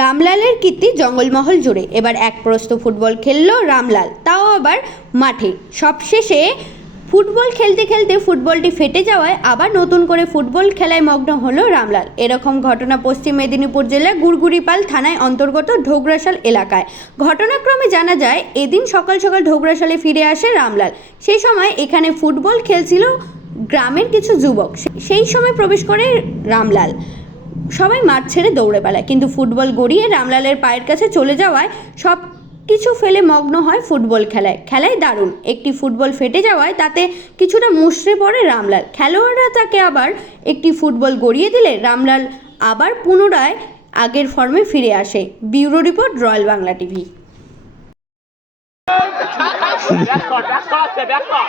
রামলালের কীর্তি জঙ্গলমহল জুড়ে। এবার এক প্রস্ত ফুটবল খেললো রামলাল, তাও আবার মাঠে। সবশেষে ফুটবল খেলতে খেলতে ফুটবলটি ফেটে যাওয়ায় আবার নতুন করে ফুটবল খেলায় মগ্ন হলো রামলাল। এরকম ঘটনা পশ্চিম মেদিনীপুর জেলার গুড়গুড়িপাল থানায় অন্তর্গত ঢোগরাশাল এলাকায়। ঘটনাক্রমে জানা যায়, এদিন সকাল সকাল ঢোগরাশালে ফিরে আসে রামলাল। সেই সময় এখানে ফুটবল খেলছিল গ্রামের কিছু যুবক। সেই সময় প্রবেশ করে রামলাল। সবাই মাঠ ছেড়ে দৌড়ে পালায়। কিন্তু ফুটবল গড়িয়ে রামলালের পায়ের কাছে চলে যাওয়ায় সব কিছু ফেলে মগ্ন হয় ফুটবল খেলায়। খেলায় দারুণ। একটি ফুটবল ফেটে যাওয়ায় তাতে কিছুটা মুষড়ে পড়ে রামলাল। খেলোয়াড়রা তাকে আবার একটি ফুটবল গড়িয়ে দিলে রামলাল আবার পুনরায় আগের ফর্মে ফিরে আসে। Bureau report, royal Bangla TV. Back কর ব্যাক করাচ্ছে ব্যাক কর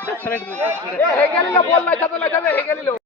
ভাগ হে